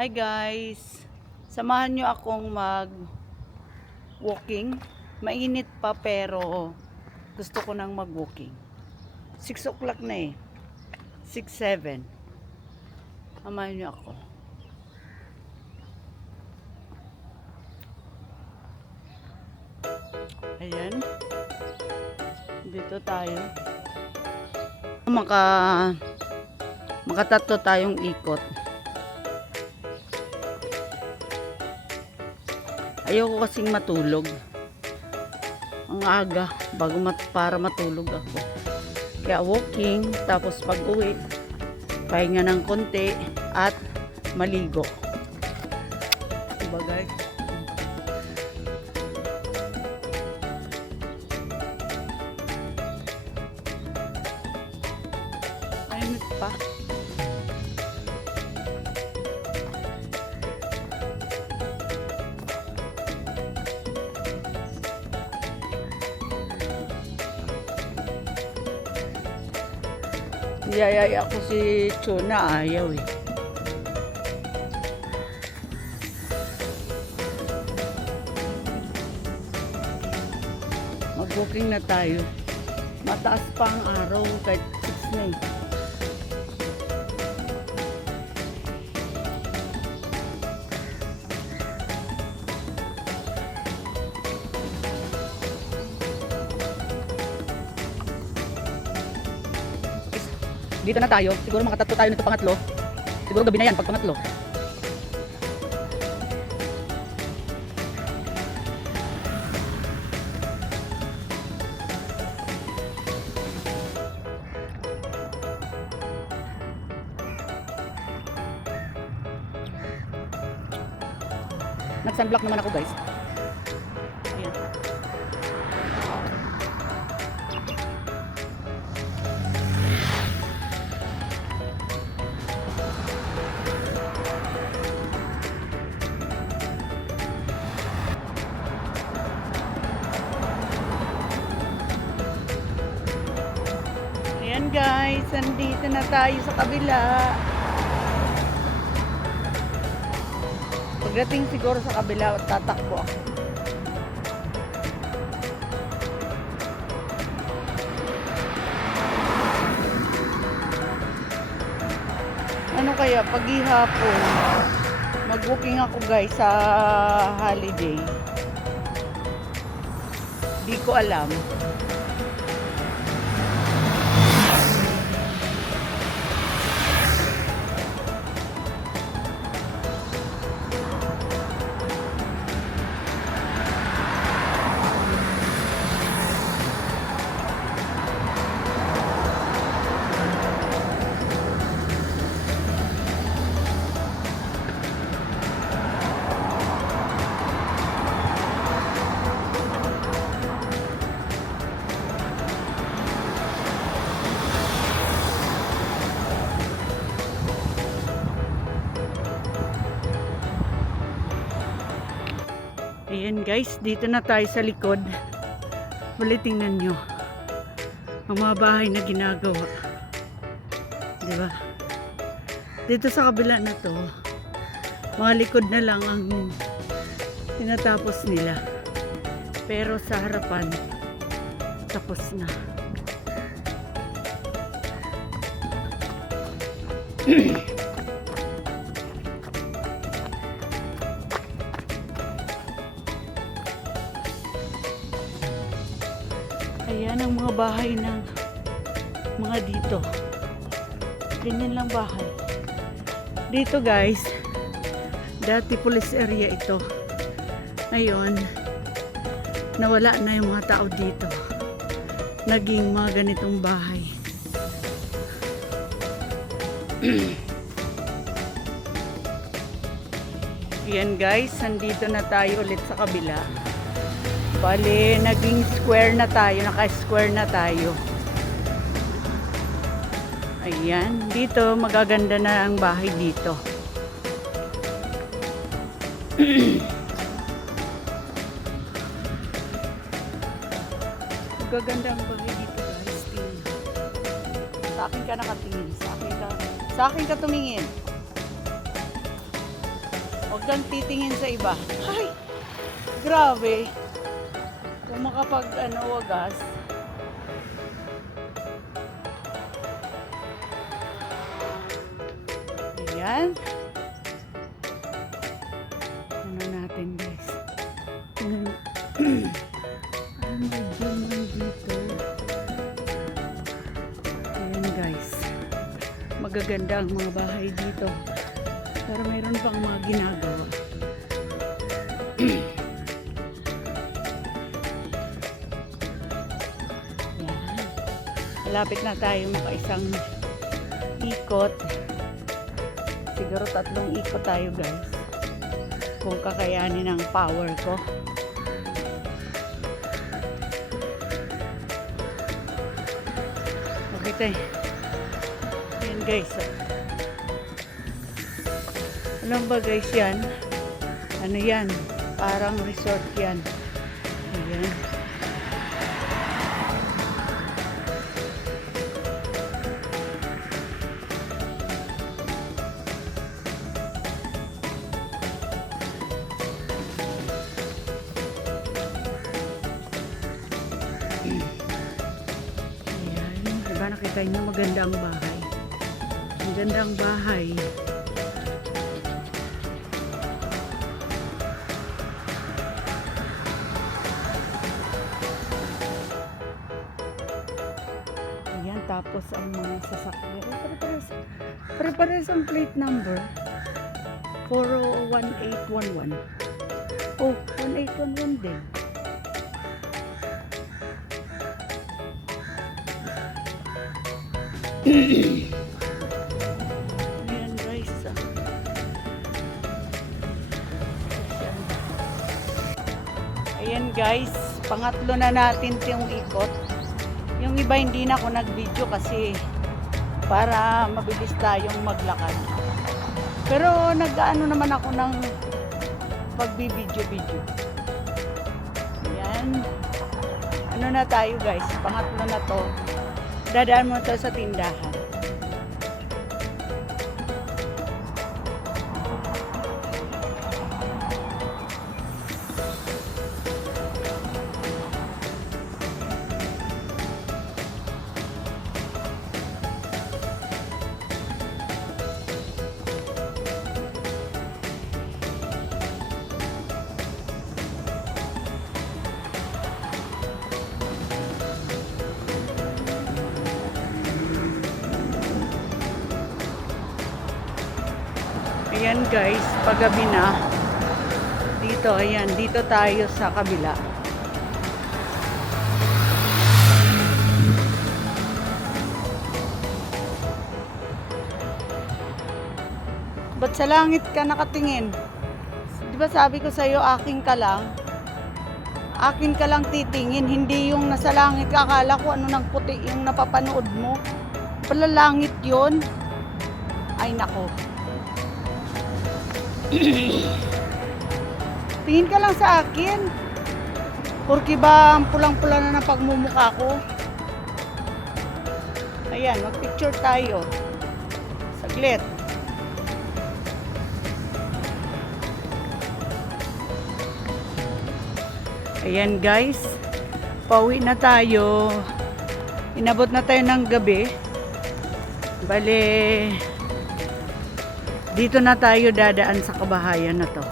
Hi guys, samahan nyo akong mag-walking. Mainit pa pero gusto ko nang mag-walking. 6 o'clock na eh. 6, 7. Samahan nyo ako. Ayan. Dito tayo. Makatatlo tayong ikot. Ayoko kasing matulog. Ang aga para matulog ako. Kaya walking, tapos pag-uwi, pahinga ng konti at maligo. Diba guys? Ayun pa. Niyayaya ako si Chuna, ayaw eh. Mag-booking na tayo. Mataas pa ang araw kahit 6 na eh. Dito na tayo. Siguro makatatlo tayo nito pangatlo. Siguro gabi na yan pag pangatlo. Nag-sunblock naman ako guys. Ayan. Ayan guys, nandito na tayo sa kabila. Pagdating siguro sa kabila, tatakbo ako. Ano kaya, paghihapon, mag-booking ako guys sa holiday. Di ko alam. Ayan guys, dito na tayo sa likod. Ulit tingnan nyo ang mga bahay na ginagawa, diba? Dito sa kabila na to, mga likod na lang ang tinatapos nila, pero sa harapan tapos na. Ayan ang mga bahay ng mga dito. Ganyan lang bahay. Dito guys, dati police area ito. Ngayon, nawala na yung mga tao dito. Naging mga ganitong bahay. Ayan guys, nandito na tayo ulit sa kabila. Bale, naging square na tayo, naka-square na tayo. Ayan, dito magaganda na ang bahay dito. Magaganda ang bahay dito guys. Sa akin ka nakatingin, sa akin ka tumingin. Huwag kang titingin sa iba. Ay, grabe. Kung makapag wagas. Ayan. Ano natin guys. Ano naman dito. Ayan guys. Magaganda ang mga bahay dito. Pero mayroon pang mga ginagawa. Ayan. Malapit na tayo makaisang ikot. Siguro 3 ikot tayo guys. Kung kakayanin ang power ko. Okay. Ayan guys. Alam ba guys yan? Ano yan? Parang resort yan. Ayan. Diba nakita niyo maganda ang bahay. Ang ganda ang bahay. Ayan, tapos ang mga sasakyan. Pare-pares ang plate number. 41811. Oh, 1811 din. Ayan guys. Ayan guys, pangatlo na natin yung ikot. Yung iba hindi na ako nag-video kasi para mabilis tayong maglakad. Pero nag-ano naman ako ng pagbi-video-video. Ayan. Ano na tayo guys, pangatlo na to. Dadaan mo to sa tindahan. Ayan guys, paggabi na. Dito, ayan, dito tayo sa kabila. Ba't sa langit ka nakatingin? Di ba sabi ko sa'yo, akin ka lang? Akin ka lang titingin, hindi yung nasa langit ka. Akala ko ano ng puti yung napapanood mo. Pala langit yun. Ay nako. Tingin ka lang sa akin. Porque ba ang pulang-pula na ng pagmumukha ko? Ayan, mag-picture tayo. Saglit. Ayan guys, pauwi na tayo. Inabot na tayo ng gabi. Bale, dito na tayo dadaan sa kabahayan na to.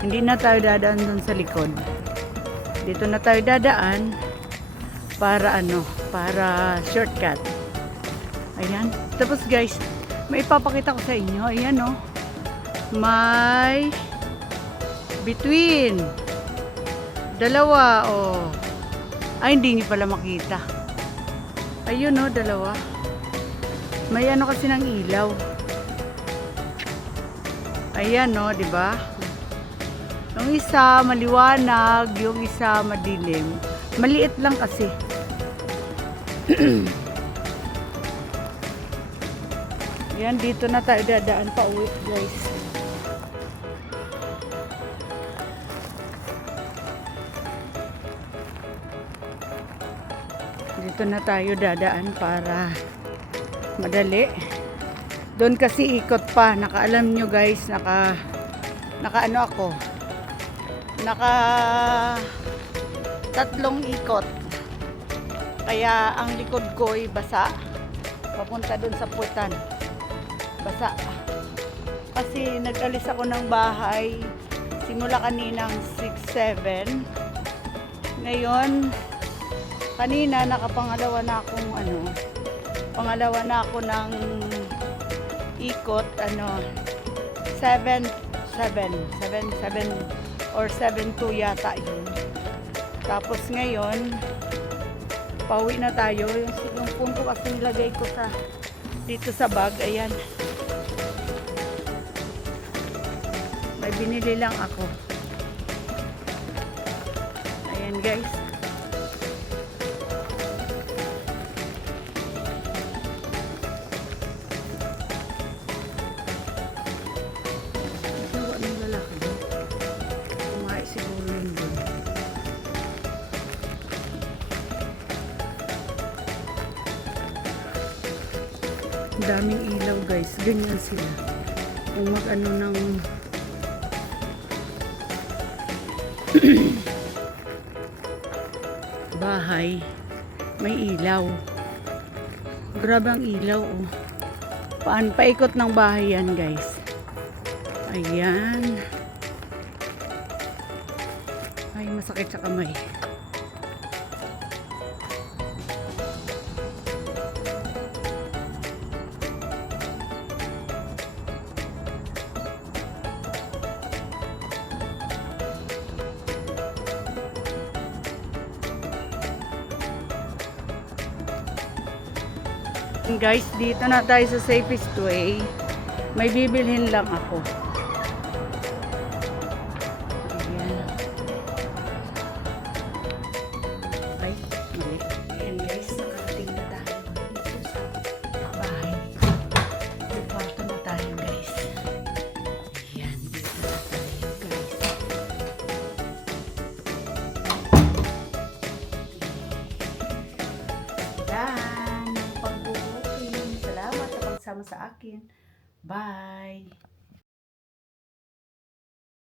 Hindi na tayo dadaan dun sa likod. Dito na tayo dadaan para para shortcut. Ayan. Tapos guys, may ipapakita ko sa inyo. Ayan may between dalawa ay hindi niyo pala makita. Ayun dalawa. May kasi ng ilaw. Ayan di ba? Yung isa maliwanag, yung isa madilim. Maliit lang kasi. Ayan, dito na tayo dadaan pa uwi, guys. Dito na tayo dadaan para madali. Doon kasi ikot pa. Nakaalam nyo guys, Naka ano ako, naka 3 ikot. Kaya ang likod ko ay basa. Papunta dun sa putan. Basa. Kasi nag-alis ako ng bahay simula kaninang 6-7. Ngayon, kanina nakapangalawa na akong pangalawa na ako ng ikot, 7 or 7-2 yata yun. Tapos ngayon, pauwi na tayo. Yung phone ko kasi nilagay ko dito sa bag. Ayan. May binili lang ako. Ayan guys. Daming ilaw guys, ganyan sila. Kung mag-ano ng bahay, may ilaw. Grabe ang ilaw oh. Paikot ng bahay yan guys. Ayan. Ay, masakit sa kamay. Guys, dito na tayo sa safest way. May bibilhin lang ako. Ayan. Ay, mali. Ayan guys, nakarating na tayo dito sa bahay. Dito na tayo guys. Ayan, dito na tayo guys. Yan. Sama sa akin. Bye!